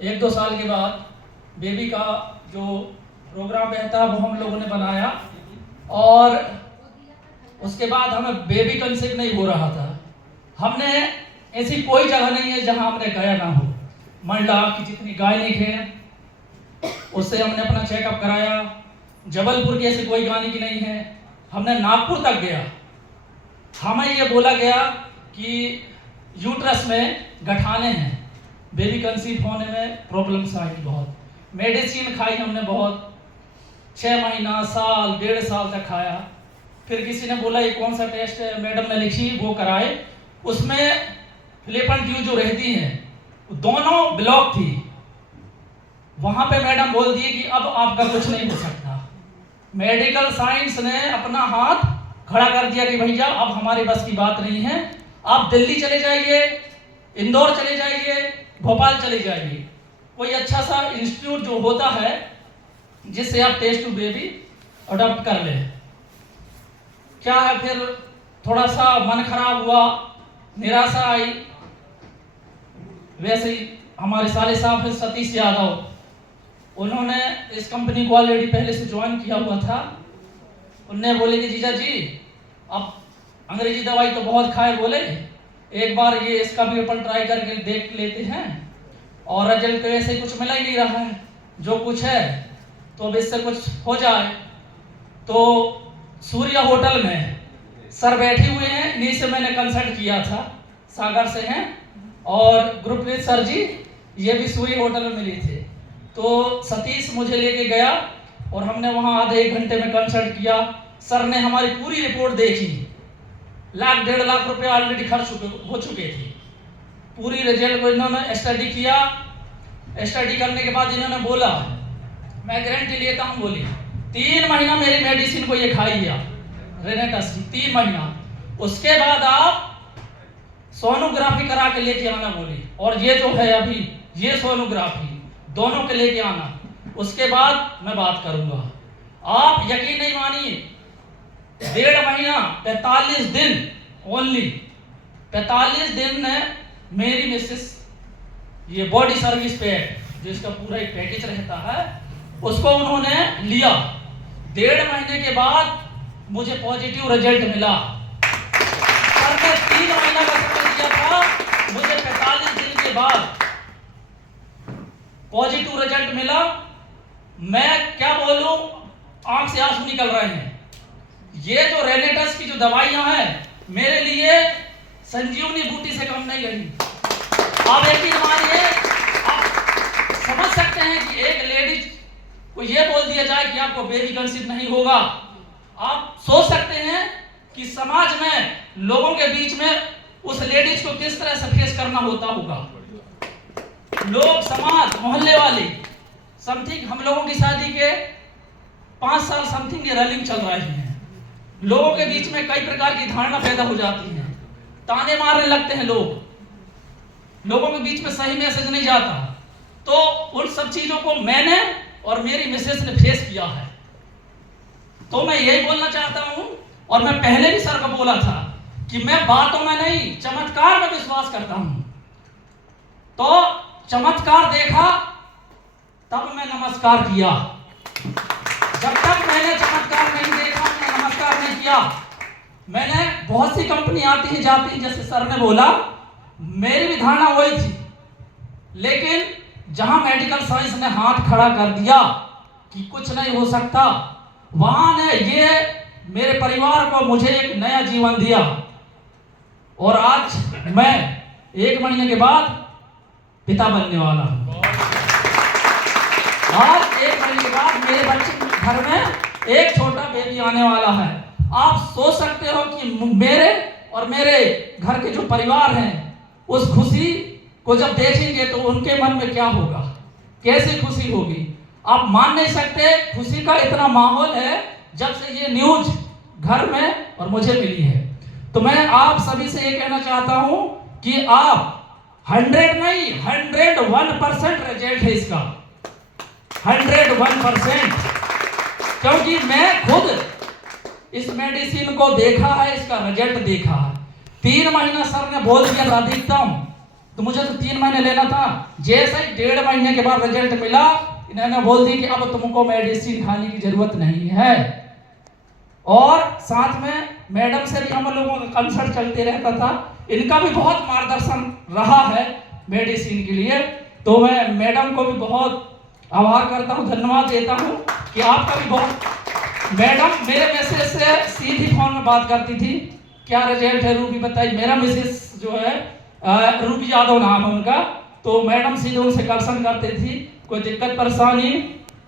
एक दो साल के बाद बेबी का जो प्रोग्राम रहता है वो हम लोगों ने बनाया, और उसके बाद हमें बेबी कंसीव नहीं हो रहा था। हमने ऐसी कोई जगह नहीं है जहां हमने गया ना हो। मंडला की जितनी गायनिक है उससे हमने अपना चेकअप कराया। जबलपुर की ऐसी कोई गायनिक नहीं है। हमने नागपुर तक गया। हमें ये बोला गया कि यूट्रस में गठाने हैं, बेबी कंसीव होने में प्रॉब्लम्स आई बहुत। मेडिसिन खाई हमने बहुत, 6 महीना, साल, 1.5 साल तक खाया। फिर किसी ने बोला ये कौन सा टेस्ट है, मैडम ने लिखी, वो कराए। उसमें फिलिपन ट्यूब जो रहती हैं दोनों ब्लॉक थी। वहां पे मैडम बोल दिए कि अब आपका कुछ नहीं हो सकता। मेडिकल साइंस ने अपना हाथ खड़ा कर दिया कि भैया अब हमारे बस की बात नहीं है, आप दिल्ली चले जाइए, इंदौर चले जाइए, भोपाल चले जाइए, कोई अच्छा सा इंस्टीट्यूट जो होता है जिससे आप टेस्ट टू बेबी अडॉप्ट कर ले। क्या है, फिर थोड़ा सा मन खराब हुआ, निराशा आई। वैसे ही हमारे साले साहब हैं सतीश यादव, उन्होंने इस कंपनी को ऑलरेडी पहले से ज्वाइन किया हुआ था। उनने बोले कि जीजा जी अब अंग्रेजी दवाई तो बहुत खाए, बोले एक बार ये इसका भी अपन ट्राई करके देख लेते हैं, और रिजल्ट तो ऐसे कुछ मिला ही नहीं रहा है, जो कुछ है तो अब इससे कुछ हो जाए। तो सूर्या होटल में सर बैठे हुए हैं, इन्हीं से मैंने कंसल्ट किया था, सागर से हैं, और गुरप्रीत सर जी ये भी सूर्य होटल में मिले थे। तो सतीश मुझे लेके गया और हमने वहाँ आधे 1 घंटे में कंसल्ट किया। सर ने हमारी पूरी रिपोर्ट देखी, 1-1.5 लाख रुपए ऑलरेडी खर्च हो चुके थे। पूरी रिजल्ट को इन्होंने स्टडी किया। स्टडी करने के बाद इन्होंने बोला, मैं गारंटी लेता हूँ, बोली 3 महीना मेरी मेडिसिन को ये खाइए रेनेटस की, 3 महीना, उसके बाद आप सोनोग्राफी करा के लेके आना, बोली, और ये जो है अभी ये सोनोग्राफी दोनों के लेके आना, उसके बाद मैं बात करूंगा। आप यकीन नहीं मानिए, 1.5 महीना 45 दिन, ओनली 45 दिन में मेरी मिसेस ये बॉडी सर्विस पैक जो इसका पूरा एक पैकेज रहता है उसको उन्होंने लिया। 1.5 महीने के बाद मुझे पॉजिटिव रिजल्ट मिला। सर ने 3 महीना का समय दिया था, मुझे 45 दिन के बाद पॉजिटिव रिजल्ट मिला। मैं क्या बोलूं, आंख से आंसू निकल रहे हैं। ये जो रेनेटस की जो दवाइयां हैं मेरे लिए संजीवनी बूटी से कम नहीं रही। आप यकीन मानिए, आप समझ सकते हैं कि एक लेडीज को ये बोल दिया जाए कि आपको बेबी कंसीव नहीं होगा। आप सोच सकते हैं कि समाज में, लोगों के बीच में उस लेडीज को किस तरह से फेस करना होता होगा। लोग, समाज, मोहल्ले वाले, समथिंग हम लोगों की शादी के 5 साल समथिंग ये रनिंग चल रही है। लोगों के बीच में कई प्रकार की धारणा पैदा हो जाती है, ताने मारने लगते हैं लोग, लोगों के बीच में सही मैसेज नहीं जाता। तो उन सब चीजों को मैंने और मेरी मिसेस ने फेस किया है। तो मैं यही बोलना चाहता हूं, और मैं पहले भी सर को बोला था कि मैं बातों में नहीं, चमत्कार में विश्वास करता हूं। तो चमत्कार देखा तब मैं नमस्कार किया। जब तक मैंने चमत्कार नहीं देखा मैं नमस्कार नहीं किया। मैंने बहुत सी कंपनी आती है जाती है, जैसे सर ने बोला, मेरी भी धारणा वही थी, लेकिन जहां मेडिकल साइंस ने हाथ खड़ा कर दिया कि कुछ नहीं हो सकता, वहां ने ये मेरे परिवार को, मुझे एक नया जीवन दिया। और आज मैं 1 महीने के बाद पिता बनने वाला हूं। आज 1 महीने के बाद मेरे बच्चे घर में एक छोटा बेबी आने वाला है। आप सोच सकते हो कि मेरे और मेरे घर के जो परिवार हैं उस खुशी को जब देखेंगे तो उनके मन में क्या होगा, कैसी खुशी होगी। आप मान नहीं सकते, खुशी का इतना माहौल है जब से ये न्यूज घर में और मुझे मिली है। तो मैं आप सभी से ये कहना चाहता हूं कि आप 100 नहीं 101% रिजल्ट है इसका, 101%, क्योंकि मैं खुद इस मेडिसिन को देखा है, इसका रिजल्ट देखा है। 3 महीना सर ने बोल दिया था अधिकतम, तो मुझे तो 3 महीने लेना था। जैसे ही 1.5 महीने के बाद रिजल्ट मिला, इन्होंने बोल दी कि अब तुमको मेडिसिन खाने की जरूरत नहीं है। और साथ में मैडम से भी हम लोगों का कंसल्ट चलते रहता था, इनका भी बहुत मार्गदर्शन रहा है मेडिसिन के लिए। तो मैं मैडम को भी बहुत आभार करता हूँ, धन्यवाद देता हूँ कि आपका भी बहुत। मैडम मेरे मैसेज से सीधी फोन में बात करती थी, क्या रिजल्ट है रूबी बताइए। मेरा मैसेज जो है रूबी यादव नाम है उनका, तो मैडम सीधे उनसे कंसल्ट करती थी, कोई दिक्कत परेशानी